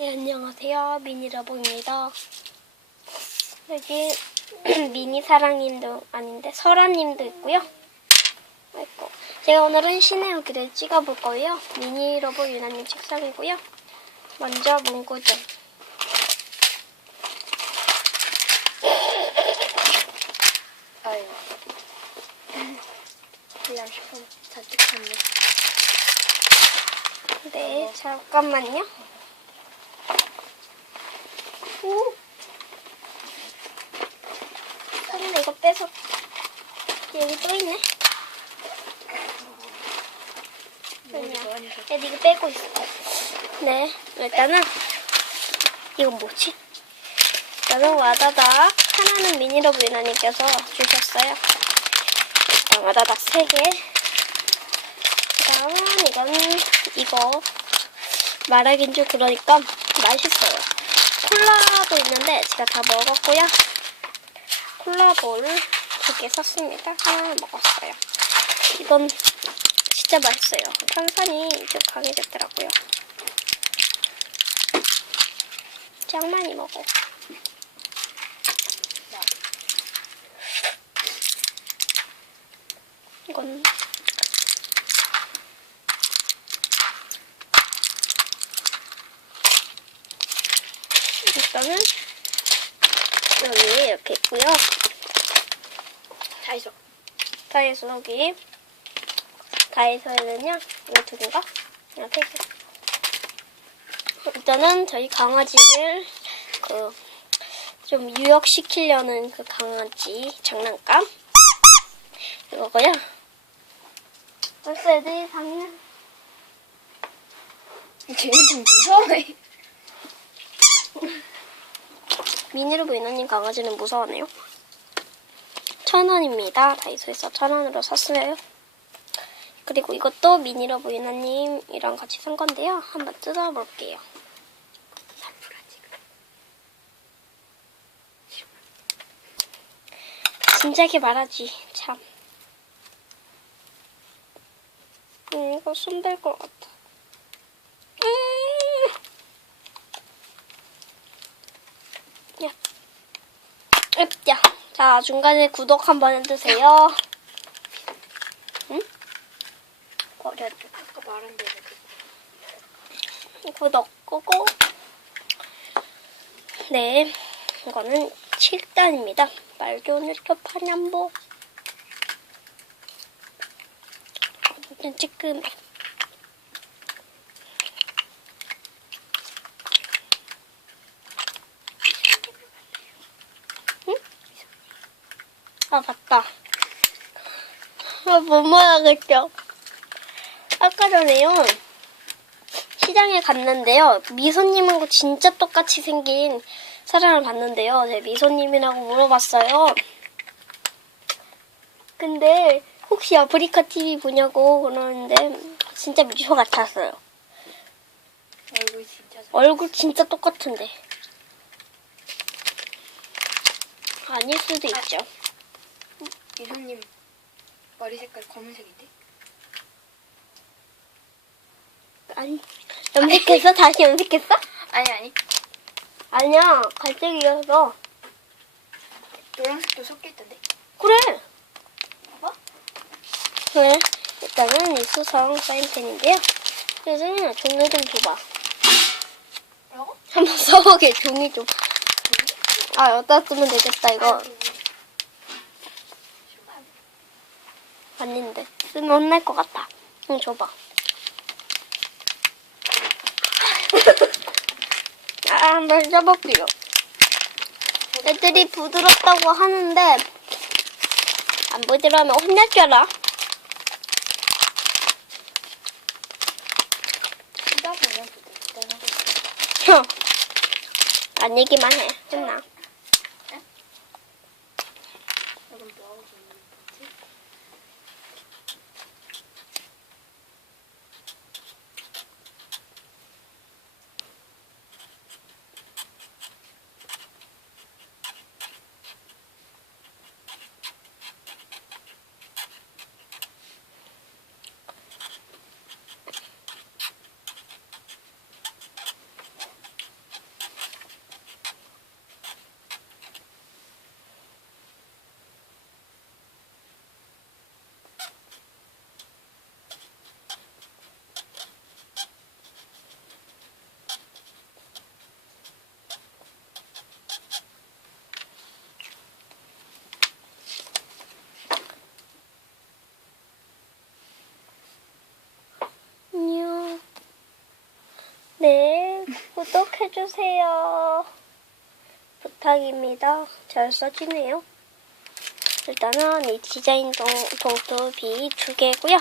네, 안녕하세요. 미니러브입니다. 여기 미니 사랑님도 아닌데 설아님도 있고요. 아이고. 제가 오늘은 신의 여기를 찍어볼 거예요. 미니러브 유나님 책상이고요. 먼저 문구점. 아유. 네, 잠깐만요. 오! 근데 이거 빼서 여기 또 있네. 그냥 야, 이거 빼고 있어. 네, 일단은 이건 뭐지? 일단은 와다닥 하나는 미니러브 유나님께서 주셨어요. 일단 와다닥 세 개. 그다음은 이건 이거 말하긴 좀 그러니까 맛있어요. 콜라도 있는데 제가 다 먹었고요. 콜라볼 두개 샀습니다. 하나 먹었어요. 이건 진짜 맛있어요. 탄산이 좀 강해 졌더라고요. 짱 많이 먹어. 이건 일단은 여기 이렇게 있고요. 다이소. 다이소 여기 다이소에는요 이거 두 개인가? 그냥 세 개. 일단은 저희 강아지를 그 좀 유역시키려는 그 강아지 장난감 이거고요. 벌써 애들이 당연 쟤는 좀 무서워해. 미니로 보이나님 강아지는 무서워하네요. 천 원입니다. 다이소에서 천 원으로 샀어요. 그리고 이것도 미니로 보이나님이랑 같이 산 건데요. 한번 뜯어볼게요. 진작에 말하지, 참. 음, 이거 손댈 것 같아. 음. 야. 읍야. 자, 중간에 구독 한번 해주세요. 응? 버려줘. 아까 말한 대로 그 구독 끄고. 네. 이거는 7단입니다. 말 좋은 유튜브 파년보. 완전 찌끔해. 응? 아, 맞다. 아, 못 말하겠죠. 아까 전에요. 시장에 갔는데요. 미소님하고 진짜 똑같이 생긴 사람을 봤는데요. 제가 미소님이라고 물어봤어요. 근데 혹시 아프리카 TV 보냐고 그러는데 진짜 미소 같았어요. 얼굴 진짜 잘. 얼굴 진짜 똑같은데. 아닐 수도 있죠. 이소님 머리 색깔 검은색인데? 아니, 염색했어? 다시 염색했어? 아니 아니. 아니야, 갈색이어서. 노란색도 섞여 있던데. 그래. 봐봐. 그래. 일단은 이 수성 사인펜인데요. 요즘은 종이 좀 줘봐. 뭐라고? 한번 써보게, 종이 좀. 아, 여기다 쓰면 되겠다, 이거. 아 닌데. 쓰면 혼날 것 같아. 응, 줘봐. 아, 한번 써볼게요. 애들이 부드럽다고 하는데, 안 부드러우면 혼날 줄 알아. 쓰다 보면. 형. 안 얘기만 해. 이 구독해주세요. 부탁입니다. 잘 써지네요. 일단은 이 디자인 동, 동급이 두 개고요.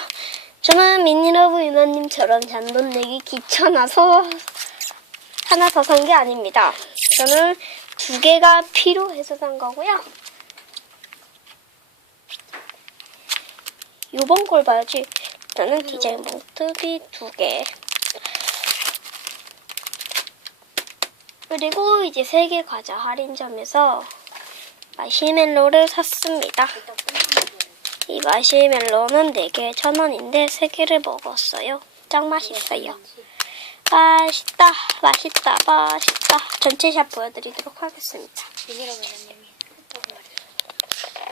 저는 미니러브 유나님처럼 잔돈 내기 귀찮아서 하나 더 산 게 아닙니다. 저는 두 개가 필요해서 산 거고요. 요번 걸 봐야지. 일단은 디자인 봉투비 두 개. 그리고 이제 세계 과자 할인점에서 마시멜로를 샀습니다. 이 마시멜로는 4개에 1,000원인데 3개를 먹었어요. 짱 맛있어요. 맛있다, 맛있다, 맛있다. 전체 샷 보여드리도록 하겠습니다.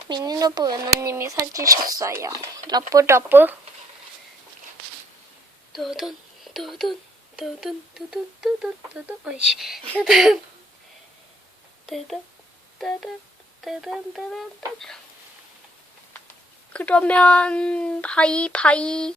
미니러브 연아님이 사주셨어요. 러브 러브. 두둔, 두둔, 두둔, 두둔, 두둔, 두둔, 어이씨. 두둔. 두둔, 두둔, 두둔, 두둔, 두둔. 그러면, 바이, 바이.